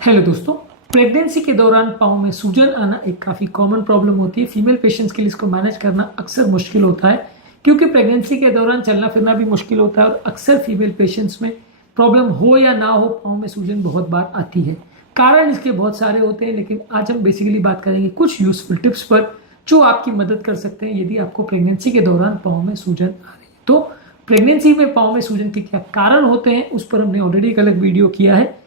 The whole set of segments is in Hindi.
हेलो दोस्तों, प्रेगनेंसी के दौरान पाँव में सूजन आना एक काफ़ी कॉमन प्रॉब्लम होती है। फीमेल पेशेंट्स के लिए इसको मैनेज करना अक्सर मुश्किल होता है क्योंकि प्रेगनेंसी के दौरान चलना फिरना भी मुश्किल होता है और अक्सर फीमेल पेशेंट्स में प्रॉब्लम हो या ना हो पाँव में सूजन बहुत बार आती है। कारण इसके बहुत सारे होते हैं, लेकिन आज हम बेसिकली बात करेंगे कुछ यूजफुल टिप्स पर जो आपकी मदद कर सकते हैं यदि आपको प्रेगनेंसी के दौरान पाँव में सूजन आ रही है। तो प्रेगनेंसी में पाँव में सूजन के क्या कारण होते हैं उस पर हमने ऑलरेडी एक अलग वीडियो किया है।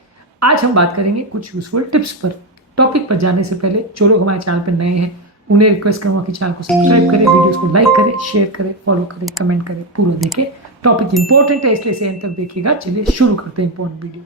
आज हम बात करेंगे कुछ यूजफुल टिप्स पर। टॉपिक पर जाने से पहले जो लोग हमारे चैनल पर नए हैं उन्हें रिक्वेस्ट करूंगा कि चैनल को सब्सक्राइब करें, वीडियोस को लाइक करें, शेयर करें, फॉलो करें, कमेंट करें, पूरा देखें। टॉपिक इंपॉर्टेंट है इसलिए से एंड तक देखिएगा। चलिए शुरू करते हैं इंपॉर्टेंट वीडियो।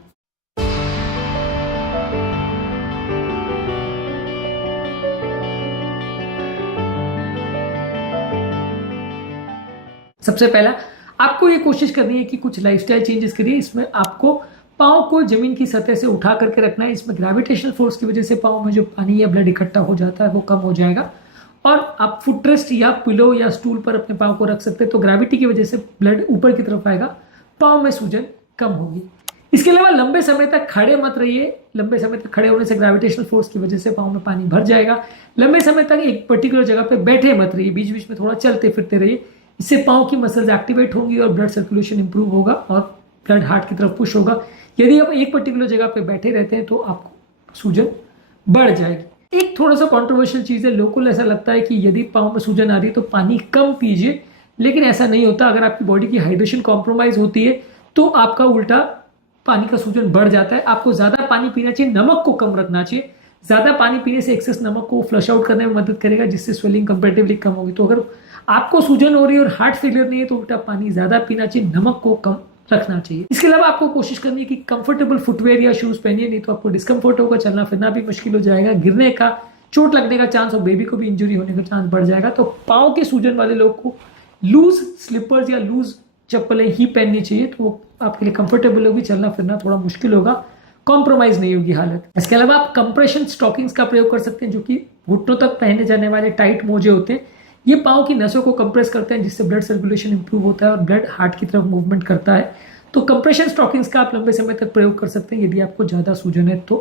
सबसे पहला आपको ये कोशिश करनी है कि कुछ लाइफस्टाइल चेंजेस करिए। इसमें आपको पाँव को जमीन की सतह से उठा करके रखना है। इसमें ग्रेविटेशनल फोर्स की वजह से पाँव में जो पानी या ब्लड इकट्ठा हो जाता है वो कम हो जाएगा। और आप फुटरेस्ट या पिलो या स्टूल पर अपने पाँव को रख सकते हैं तो ग्रेविटी की वजह से ब्लड ऊपर की तरफ आएगा, पाँव में सूजन कम होगी। इसके अलावा लंबे समय तक खड़े मत रहिए। लंबे समय तक खड़े होने से ग्रेविटेशनल फोर्स की वजह से पाँव में पानी भर जाएगा। लंबे समय तक एक पर्टिकुलर जगह पे बैठे मत रहिए, बीच बीच में थोड़ा चलते फिरते रहिए। इससे पाँव की मसल्स एक्टिवेट होंगी और ब्लड सर्कुलेशन इंप्रूव होगा और ब्लड हार्ट की तरफ पुश होगा। यदि आप एक पर्टिकुलर जगह पे बैठे रहते हैं तो आपको सूजन बढ़ जाएगी। एक थोड़ा सा कंट्रोवर्शियल चीज़ है, लोगों को ऐसा लगता है कि यदि पाँव में सूजन आ रही है तो पानी कम पीजिए, लेकिन ऐसा नहीं होता। अगर आपकी बॉडी की हाइड्रेशन कॉम्प्रोमाइज होती है तो आपका उल्टा पानी का सूजन बढ़ जाता है। आपको ज़्यादा पानी पीना चाहिए, नमक को कम रखना चाहिए। ज़्यादा पानी पीने से एक्सेस नमक को फ्लश आउट करने में मदद करेगा, जिससे स्वेलिंग कंपेरेटिवली कम होगी। तो अगर आपको सूजन हो रही है और हार्ट फेलियर नहीं है तो उल्टा पानी ज़्यादा पीना चाहिए, नमक को कम रखना चाहिए। इसके अलावा आपको कोशिश करनी है कि कंफर्टेबल फुटवेयर या शूज पहनिए, नहीं तो आपको डिस्कंफर्ट होगा, चलना फिरना भी मुश्किल हो जाएगा, गिरने का, चोट लगने का चांस और बेबी को भी इंजरी होने का चांस बढ़ जाएगा। तो पाँव के सूजन वाले लोग को लूज स्लीपर्स या लूज चप्पलें ही पहननी चाहिए, तो वो आपके लिए कंफर्टेबल होगी, चलना फिरना थोड़ा मुश्किल होगा, कॉम्प्रोमाइज नहीं होगी हालत। इसके अलावा आप कंप्रेशन स्टॉकिंग्स का प्रयोग कर सकते हैं, जो कि घुटनों तक पहने जाने वाले टाइट मोजे होते हैं। ये पाँव की नसों को कंप्रेस करते हैं, जिससे ब्लड सर्कुलेशन इंप्रूव होता है और ब्लड हार्ट की तरफ मूवमेंट करता है। तो कंप्रेशन स्टॉकिंग्स का आप लंबे समय तक प्रयोग कर सकते हैं यदि आपको ज़्यादा सूजन है तो।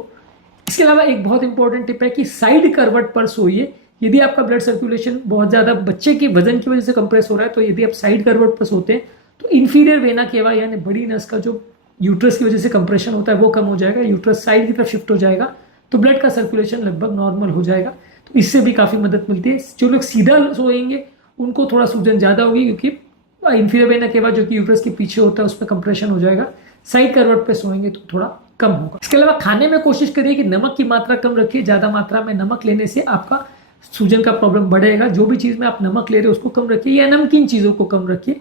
इसके अलावा एक बहुत इंपॉर्टेंट टिप है कि साइड करवट पर सोइए। यदि आपका ब्लड सर्कुलेशन बहुत ज़्यादा बच्चे के वजन की वजह से कंप्रेस हो रहा है तो यदि आप साइड करवट पर सोते हैं तो इंफीरियर वेना केवा यानी बड़ी नस का जो यूट्रस की वजह से कंप्रेशन होता है वो कम हो जाएगा, यूट्रस साइड की तरफ शिफ्ट हो जाएगा, तो ब्लड का सर्कुलेशन लगभग नॉर्मल हो जाएगा। तो इससे भी काफ़ी मदद मिलती है। जो लोग सीधा सोएंगे उनको थोड़ा सूजन ज़्यादा होगी, क्योंकि इंफीरियर वेना केवा जो कि यूट्रस के पीछे होता है उसमें कंप्रेशन हो जाएगा। साइड करवट पे सोएंगे तो थोड़ा कम होगा। इसके अलावा खाने में कोशिश करिए कि नमक की मात्रा कम रखिए। ज़्यादा मात्रा में नमक लेने से आपका सूजन का प्रॉब्लम बढ़ेगा। जो भी चीज़ में आप नमक ले रहे हो उसको कम रखिए या नमकीन चीज़ों को कम रखिए।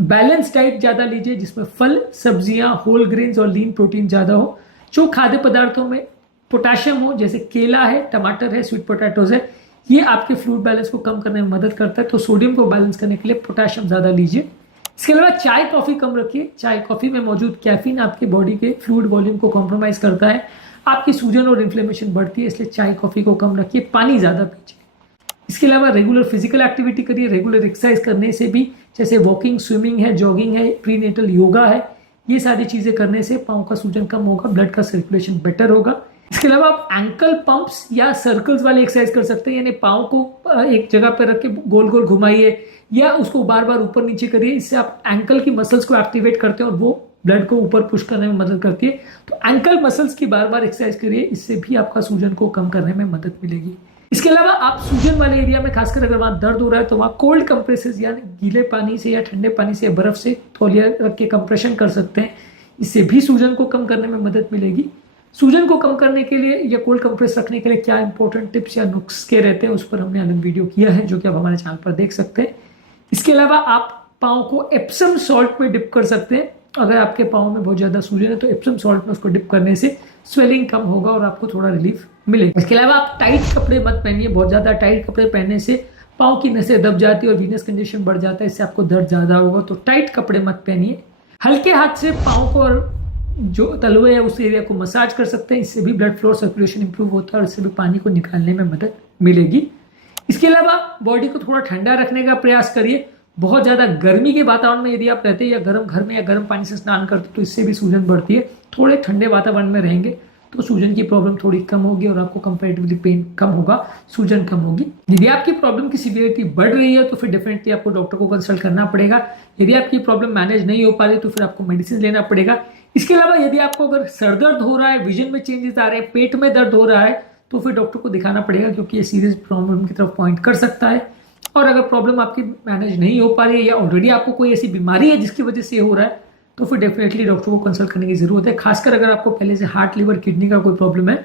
बैलेंस डाइट ज़्यादा लीजिए, जिसमें फल, सब्जियां, होल ग्रेन्स और लीन प्रोटीन ज़्यादा हो। जो खाद्य पदार्थों में पोटाशियम हो, जैसे केला है, टमाटर है, स्वीट पोटैटोज है, ये आपके फ्लूइड बैलेंस को कम करने में मदद करता है। तो सोडियम को बैलेंस करने के लिए पोटाशियम ज़्यादा लीजिए। इसके अलावा चाय कॉफ़ी कम रखिए। चाय कॉफ़ी में मौजूद कैफीन आपके बॉडी के फ्लूइड वॉल्यूम को कॉम्प्रोमाइज़ करता है, आपकी सूजन और इन्फ्लेमेशन बढ़ती है, इसलिए चाय कॉफ़ी को कम रखिए। पानी ज़्यादा पीजिए। इसके अलावा रेगुलर फिजिकल एक्टिविटी करिए। रेगुलर एक्सरसाइज करने से भी, जैसे वॉकिंग, स्विमिंग है, जॉगिंग है, प्रीनेटल योगा है, ये सारी चीज़ें करने से पाँव का सूजन कम होगा, ब्लड का सर्कुलेशन बेटर होगा। इसके अलावा आप एंकल पंप्स या सर्कल्स वाली एक्सरसाइज कर सकते हैं, यानी पाँव को एक जगह पर रख के गोल गोल घुमाइए या उसको बार बार ऊपर नीचे करिए। इससे आप एंकल की मसल्स को एक्टिवेट करते हैं और वो ब्लड को ऊपर पुश करने में मदद करती है। तो एंकल मसल्स की बार बार एक्सरसाइज करिए, इससे भी आपका सूजन को कम करने में मदद मिलेगी। इसके अलावा आप सूजन वाले एरिया में, खासकर अगर वहाँ दर्द हो रहा है, तो वहाँ कोल्ड कंप्रेसेस यानी गीले पानी से या ठंडे पानी से या बर्फ से तौलिया रख के कंप्रेशन कर सकते हैं। इससे भी सूजन को कम करने में मदद मिलेगी। सूजन को कम करने के लिए या कोल्ड कंप्रेस रखने के लिए क्या इंपॉर्टेंट टिप्स या नुस्खे रहते हैं उस पर हमने अलग वीडियो किया है, जो कि आप हमारे चैनल पर देख सकते हैं। इसके अलावा आप पाँव को एप्सम सॉल्ट में डिप कर सकते हैं। अगर आपके पाँव में बहुत ज़्यादा सूजन है तो एप्सम सॉल्ट में उसको डिप करने से स्वेलिंग कम होगा और आपको थोड़ा रिलीफ मिलेगा। इसके अलावा आप टाइट कपड़े मत पहनिए। बहुत ज़्यादा टाइट कपड़े पहनने से पाँव की नसें दब जाती है और वीनस कंजेशन बढ़ जाता है, इससे आपको दर्द ज़्यादा होगा। तो टाइट कपड़े मत पहनिए। हल्के हाथ से पाँव को और जो तलवे है उस एरिया को मसाज कर सकते हैं, इससे भी ब्लड फ्लो सर्कुलेशन इंप्रूव होता है और इससे भी पानी को निकालने में मदद मिलेगी। इसके अलावा बॉडी को थोड़ा ठंडा रखने का प्रयास करिए। बहुत ज़्यादा गर्मी के वातावरण में यदि आप रहते हैं या गर्म घर में या गर्म पानी से स्नान करते हैं तो इससे भी सूजन बढ़ती है। थोड़े ठंडे वातावरण में रहेंगे तो सूजन की प्रॉब्लम थोड़ी कम होगी और आपको कंपैरेटिवली पेन कम होगा, सूजन कम होगी। यदि आपकी प्रॉब्लम की सीवियरिटी बढ़ रही है तो फिर डेफिनेटली आपको डॉक्टर को कंसल्ट करना पड़ेगा। यदि आपकी प्रॉब्लम मैनेज नहीं हो पा रही तो फिर आपको मेडिसिन लेना पड़ेगा। इसके अलावा यदि आपको अगर सर दर्द हो रहा है, विजन में चेंजेस आ रहे हैं, पेट में दर्द हो रहा है, तो फिर डॉक्टर को दिखाना पड़ेगा, क्योंकि ये सीरियस प्रॉब्लम की तरफ पॉइंट कर सकता है। और अगर प्रॉब्लम आपकी मैनेज नहीं हो पा रही है या ऑलरेडी आपको कोई ऐसी बीमारी है जिसकी वजह से हो रहा है, तो फिर डेफिनेटली डॉक्टर को कंसल्ट करने की जरूरत है। खासकर अगर आपको पहले से हार्ट, लिवर, किडनी का कोई प्रॉब्लम है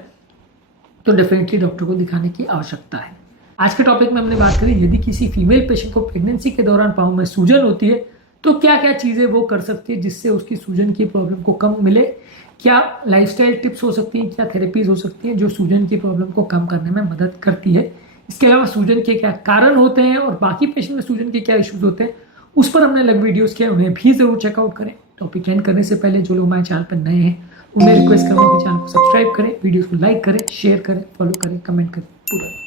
तो डेफिनेटली डॉक्टर को दिखाने की आवश्यकता है। आज के टॉपिक में हमने बात करी, यदि किसी फीमेल पेशेंट को प्रेगनेंसी के दौरान पाँव में सूजन होती है तो क्या क्या चीज़ें वो कर सकती है जिससे उसकी सूजन की प्रॉब्लम को कम मिले। क्या लाइफस्टाइल टिप्स हो सकती हैं, क्या थेरेपीज हो सकती हैं जो सूजन की प्रॉब्लम को कम करने में मदद करती है। इसके अलावा सूजन के क्या कारण होते हैं और बाकी पेशेंट में सूजन के क्या इश्यूज होते हैं, उस पर हमने अलग वीडियोस किए, उन्हें भी जरूर चेकआउट करें। टॉपिक एंड करने से पहले जो लोग हमारे चैनल पर नए हैं उन्हें रिक्वेस्ट करूँगा कि चैनल को सब्सक्राइब करें, वीडियोस को लाइक करें, शेयर करें, फॉलो करें, कमेंट करें पूरा।